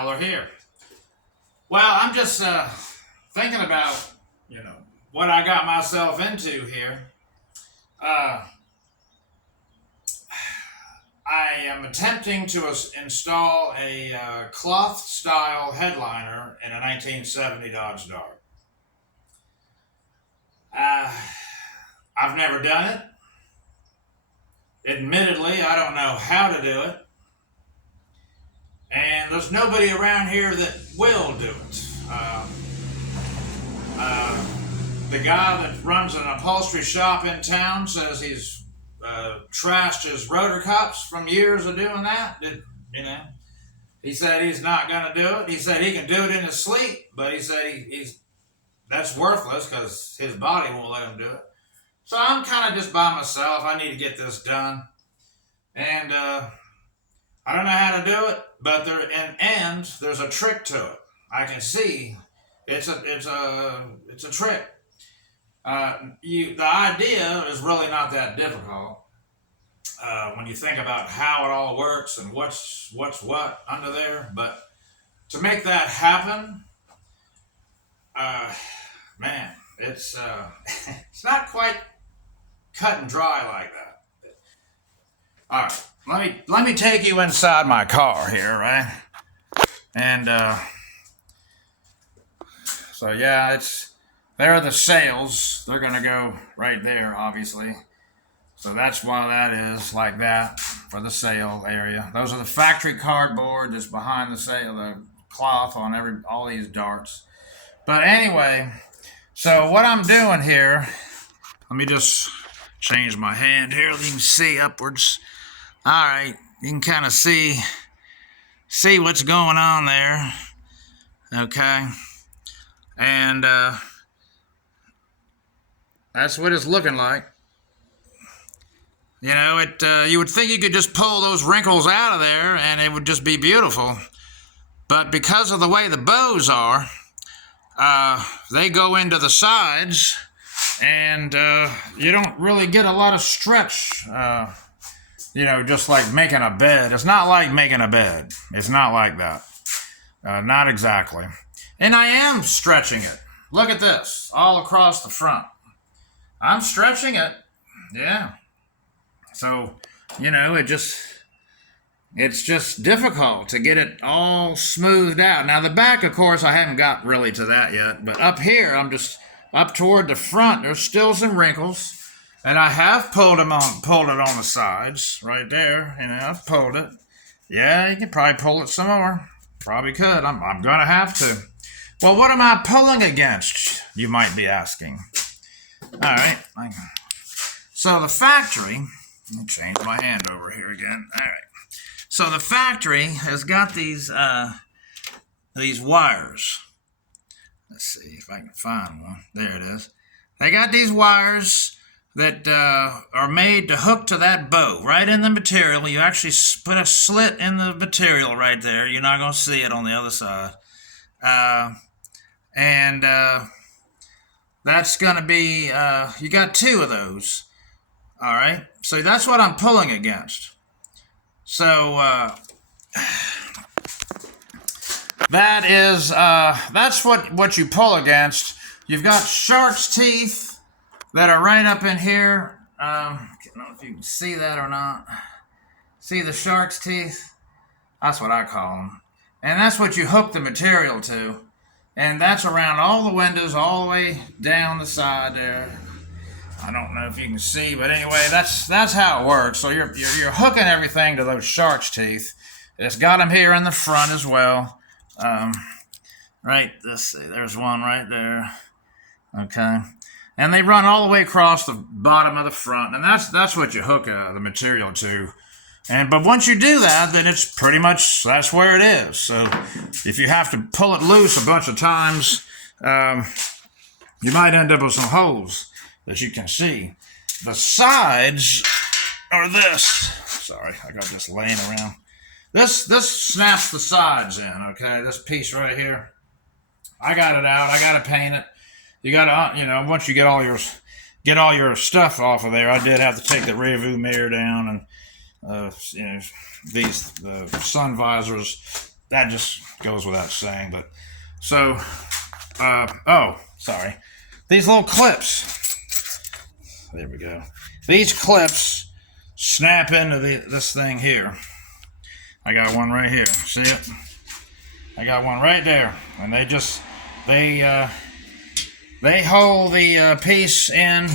feller here. Well, I'm just thinking about, what I got myself into here. Uh, I am attempting to install a cloth-style headliner in a 1970 Dodge Dart. I've never done it. Admittedly, I don't know how to do it. And there's nobody around here that will do it. The guy that runs an upholstery shop in town says he's trashed his rotor cups from years of doing that. He said he's not going to do it. He said he can do it in his sleep, but he said that's worthless because his body won't let him do it. So I'm kind of just by myself. I need to get this done. And I don't know how to do it, but there's a trick to it. I can see it's a trick. The idea is really not that difficult when you think about how it all works and what's what under there. But to make that happen, man, it's it's not quite cut and dry like that. All right, let me take you inside my car here, right? And so yeah, there are the sails. They're gonna go right there, obviously. So that's why that is like that for the sail area. Those are the factory cardboard that's behind the sail, the cloth on all these darts. But anyway, so what I'm doing here, let me just change my hand here. You can see upwards. All right, you can kind of see what's going on there. Okay, and that's what it's looking like. You would think you could just pull those wrinkles out of there and it would just be beautiful. But because of the way the bows are, they go into the sides and you don't really get a lot of stretch, just like making a bed. It's not like making a bed. It's not like that. Not exactly. And I am stretching it. Look at this, all across the front. I'm stretching it. Yeah. So, it's just difficult to get it all smoothed out. Now, the back, of course, I haven't got really to that yet. But up here, I'm just up toward the front. There's still some wrinkles. And I have pulled it on the sides right there. I've pulled it. Yeah, you can probably pull it some more. Probably could. I'm going to have to. Well, what am I pulling against, you might be asking. All right. So the factory... Let me change my hand over here again. All right. So the factory has got these wires. Let's see if I can find one. There it is. They got these wires that are made to hook to that bow right in the material. You actually put a slit in the material right there. You're not going to see it on the other side. And that's going to be, you got two of those. All right, so that's what I'm pulling against. So that's what you pull against. You've got shark's teeth that are right up in here. I don't know if you can see that or not. See the shark's teeth? That's what I call them. And that's what you hook the material to. And that's around all the windows, all the way down the side there. I don't know if you can see, but anyway, that's how it works. So you're hooking everything to those shark's teeth. It's got them here in the front as well. Right, let's see, there's one right there. Okay, and they run all the way across the bottom of the front, and that's what you hook the material to. But once you do that, then it's pretty much that's where it is. So if you have to pull it loose a bunch of times, you might end up with some holes. As you can see, the sides are this. Sorry, I got this laying around. This snaps the sides in, okay? This piece right here. I got it out. I got to paint it. You got to, once you get all your stuff off of there, I did have to take the rear view mirror down and, these sun visors that just goes without saying. But so, oh, sorry. These little clips. There we go. These clips snap into this thing here. I got one right here. See it? I got one right there, and they hold the piece in,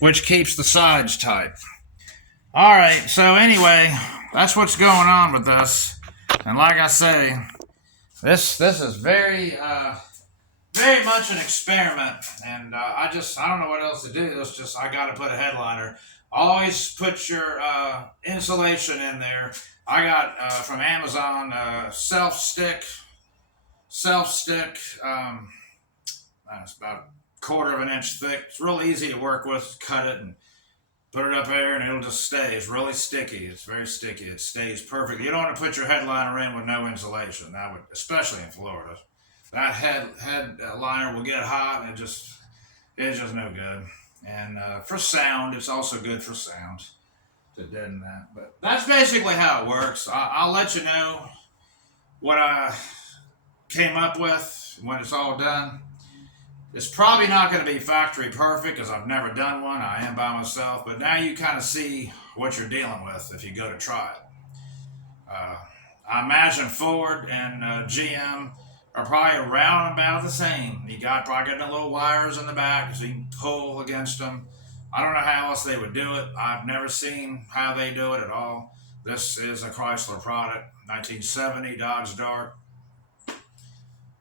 which keeps the sides tight. All right. So anyway, that's what's going on with this, and like I say, this is very much an experiment, and I don't know what else to do. It's just I got to put a headliner. Always put your insulation in there. I got from Amazon self stick. It's about a quarter of an inch thick. It's real easy to work with. Cut it and put it up there, and it'll just stay. It's really sticky. It's very sticky. It stays perfect. You don't want to put your headliner in with no insulation. That would, especially in Florida, that headliner will get hot, and it's just no good. And for sound, it's also good for sound to deaden that. But that's basically how it works. I'll let you know what I came up with when it's all done. It's probably not going to be factory perfect because I've never done one. I am by myself, but now you kind of see what you're dealing with if you go to try it. I imagine Ford and GM are probably around about the same. You got probably getting the little wires in the back so you can pull against them. I don't know how else they would do it. I've never seen how they do it at all. This is a Chrysler product, 1970 Dodge Dart.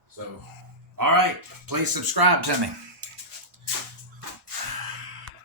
So, all right, please subscribe to me.